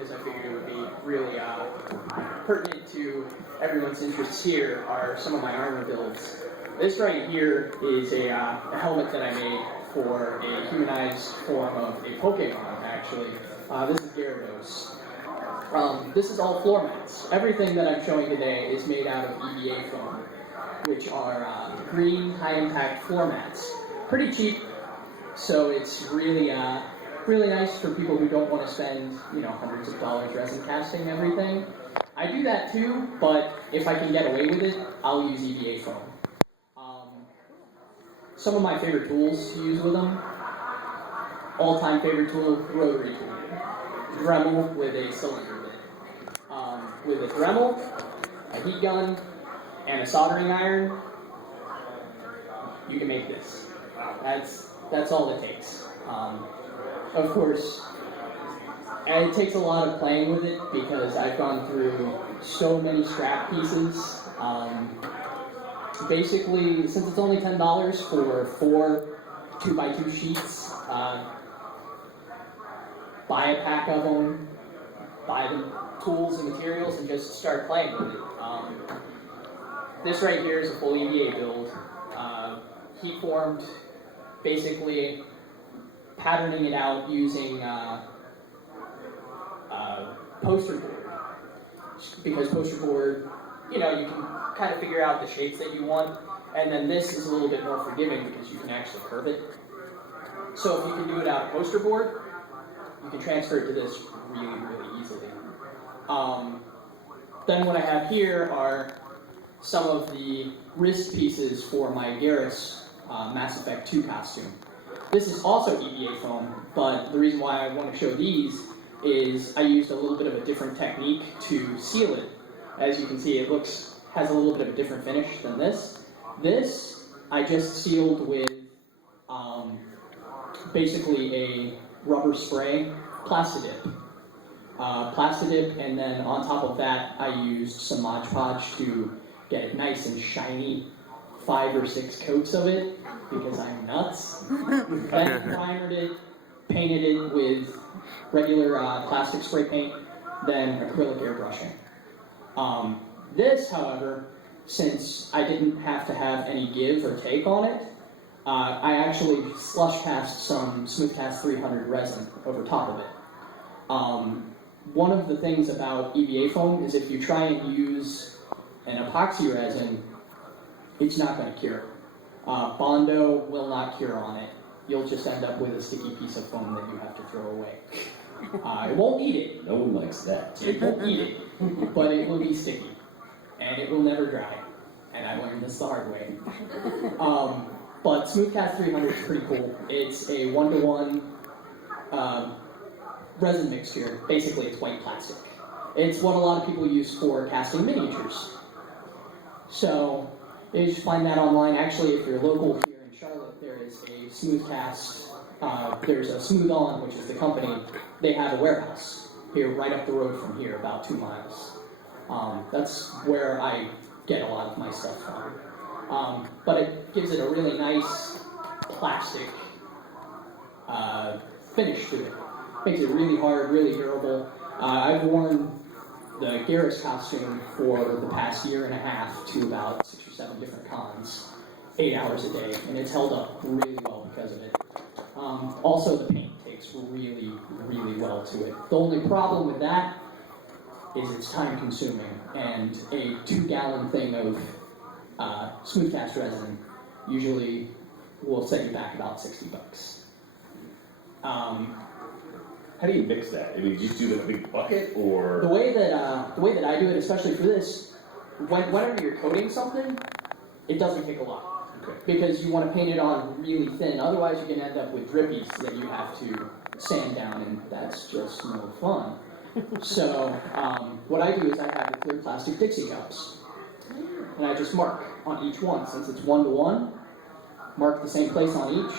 because I figured it would be really pertinent to everyone's interests here, are some of my armor builds. This right here is a helmet that I made for a humanized form of a Pokemon, actually. This is Gyarados. This is all floor mats. Everything that I'm showing today is made out of EVA foam, which are green, high-impact floor mats. Pretty cheap, so it's really really nice for people who don't want to spend, hundreds of dollars resin casting everything. I do that too, but if I can get away with it, I'll use EVA foam. Some of my favorite tools to use with them. All-time favorite tool, rotary tool. Dremel with a cylinder bit. With a Dremel, a heat gun, and a soldering iron, you can make this. That's all it takes. Of course, and it takes a lot of playing with it because I've gone through so many scrap pieces. Basically, since it's only $10 for 4 2x2 sheets, buy a pack of them, buy the tools and materials, and just start playing with it. This right here is a full EVA build, heat formed, basically patterning it out using poster board, because poster board, you can kind of figure out the shapes that you want, and then this is a little bit more forgiving because you can actually curve it. So if you can do it out of poster board, you can transfer it to this really, really easily. Then what I have here are some of the wrist pieces for my Garrus Mass Effect 2 costume. This is also EVA foam, but the reason why I want to show these is I used a little bit of a different technique to seal it. As you can see, it has a little bit of a different finish than this. This I just sealed with basically a rubber spray Plastidip. Plastidip, and then on top of that, I used some Mod Podge to get it nice and shiny. 5 or 6 coats of it, because I'm nuts. Then primered it, painted it with regular plastic spray paint, then acrylic airbrushing. This, however, since I didn't have to have any give or take on it, I actually slush cast some Smooth Cast 300 resin over top of it. One of the things about EVA foam is if you try and use an epoxy resin, it's not going to cure. Bondo will not cure on it. You'll just end up with a sticky piece of foam that you have to throw away. It won't eat it. No one likes that. It won't eat it, but it will be sticky. And it will never dry. And I learned this the hard way. But Smoothcast 300 is pretty cool. It's a 1-to-1 resin mixture. Basically, it's white plastic. It's what a lot of people use for casting miniatures. So, you just find that online. Actually, if you're local here in Charlotte, there is a Smoothcast. There's a Smooth On, which is the company. They have a warehouse here, right up the road from here, about 2 miles. That's where I get a lot of my stuff from. But it gives it a really nice plastic finish to it. Makes it really hard, really durable. I've worn the Garrus costume for the past 1.5 years to about 6 or 7 different cons, 8 hours a day, and it's held up really well because of it. Also, the paint takes really, really well to it. The only problem with that is it's time consuming, and a 2-gallon thing of smooth cast resin usually will set you back about $60. How do you mix that? I mean, do you do it in a big bucket, or? The way that I do it, especially for this, whenever you're coating something, it doesn't take a lot. Okay. Because you want to paint it on really thin. Otherwise, you can end up with drippies that you have to sand down, and that's just no fun. So, what I do is I have the clear plastic Dixie cups, and I just mark on each one. Since it's 1-to-1, mark the same place on each,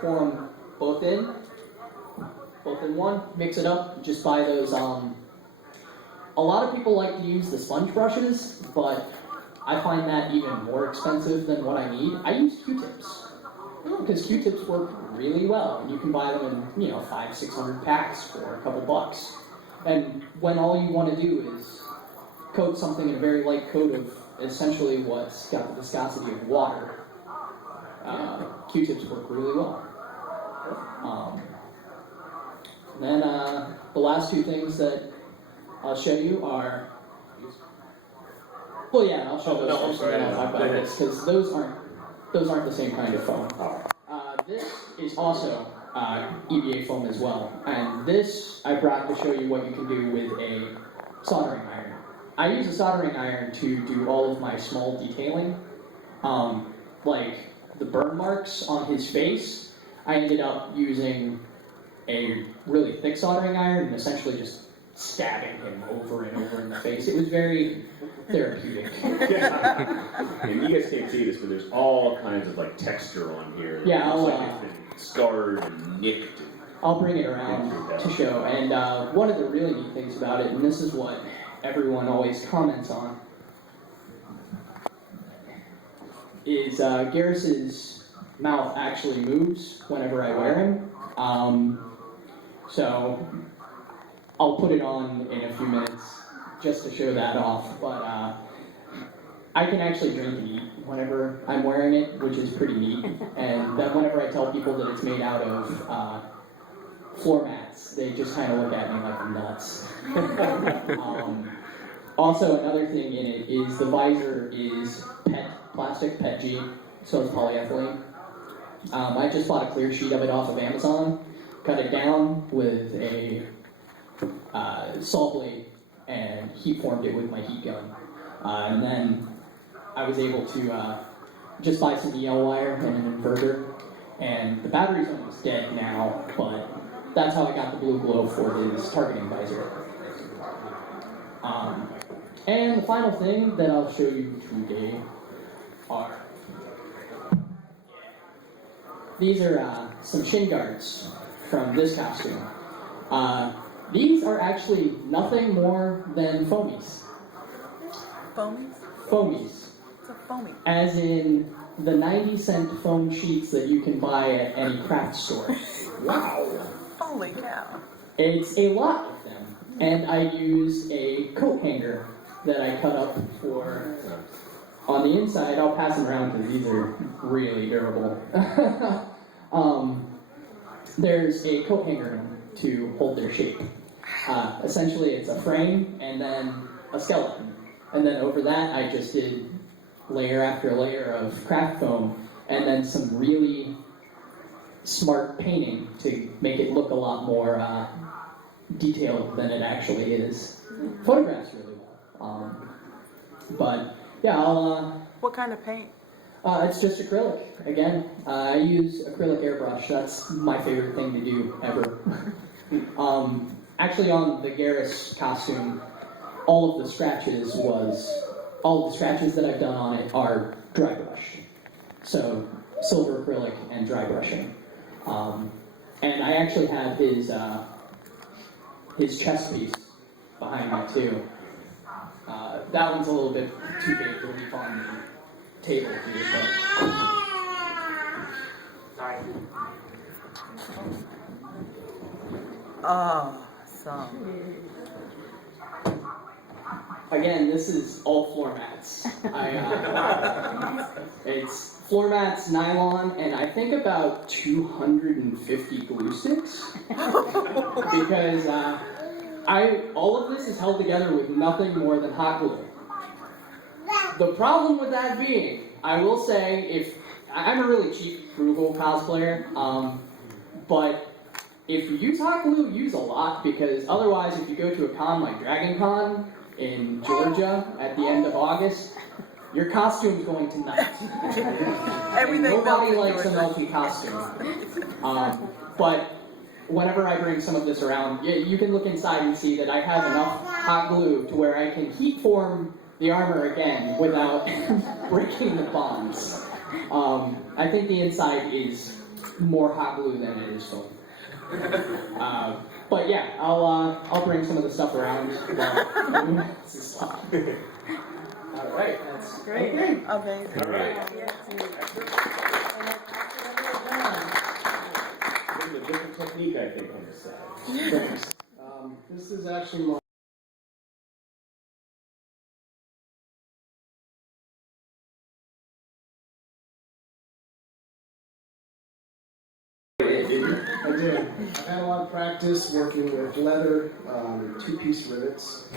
pour them both in one, mix it up, just buy those, a lot of people like to use the sponge brushes, but I find that even more expensive than what I need. I use Q-tips, because Q-tips work really well, and you can buy them in, 500-600 packs for a couple bucks. And when all you want to do is coat something in a very light coat of essentially what's got the viscosity of water, Q-tips work really well. Then the last two things that I'll show you are, well, yeah, I'll show those first, and then I'll talk about this because those aren't the same kind of foam. This is also EVA foam as well, and this I brought to show you what you can do with a soldering iron. I use a soldering iron to do all of my small detailing, like the burn marks on his face. I ended up using a really thick soldering iron and essentially just stabbing him over and over in the face. It was very therapeutic. And you guys can't see this, but there's all kinds of like texture on here. Yeah, it looks like it's been scarred and nicked. I'll bring it around to show. And one of the really neat things about it, and this is what everyone always comments on, is Garrus's mouth actually moves whenever I wear him. So I'll put it on in a few minutes just to show that off. But I can actually drink and eat whenever I'm wearing it, which is pretty neat. And then whenever I tell people that it's made out of floor mats, they just kind of look at me like I'm nuts. Also, another thing in it is the visor is plastic, PET G, so it's polyethylene. I just bought a clear sheet of it off of Amazon, cut it down with a saw blade, and heat formed it with my heat gun. And then I was able to just buy some EL wire and an inverter, and the battery's almost dead now, but that's how I got the blue glow for his targeting visor. And the final thing that I'll show you today are these are some shin guards from this costume. These are actually nothing more than foamies. Foamies? Foamies. What's a foamy? As in the 90-cent foam sheets that you can buy at any craft store. Wow. Holy cow. It's a lot of them. And I use a coat hanger that I cut up for on the inside. I'll pass them around because these are really durable. There's a coat hanger to hold their shape. Essentially, it's a frame and then a skeleton. And then over that, I just did layer after layer of craft foam and then some really smart painting to make it look a lot more detailed than it actually is. Photographs really well. But yeah, I'll... What kind of paint? It's just acrylic. Again, I use acrylic airbrush. That's my favorite thing to do ever. Actually, on the Garrus costume, all of the scratches that I've done on it are dry brushed. So silver acrylic and dry brushing. And I actually have his chest piece behind me too. That one's a little bit too big to leave on the table here, but... Awesome. Again, this is all floor mats. It's floor mats, nylon, and I think about 250 glue sticks. Because all of this is held together with nothing more than hot glue. The problem with that being, I will say, I'm a really cheap, frugal cosplayer, but if you use hot glue, use a lot, because otherwise, if you go to a con like Dragon Con in Georgia at the end of August, your costume's going to melt. Nobody likes a melty costume. But whenever I bring some of this around, you can look inside and see that I have enough hot glue to where I can heat form the armor again without breaking the bonds. I think the inside is more hot glue than it is foam. But yeah, I'll bring some of the stuff around. All right, that's Great. okay. Amazing. All right. Yes. There's a different technique, I think, on this side. Thanks. This is actually my I did. I've had a lot of practice working with leather, two-piece rivets.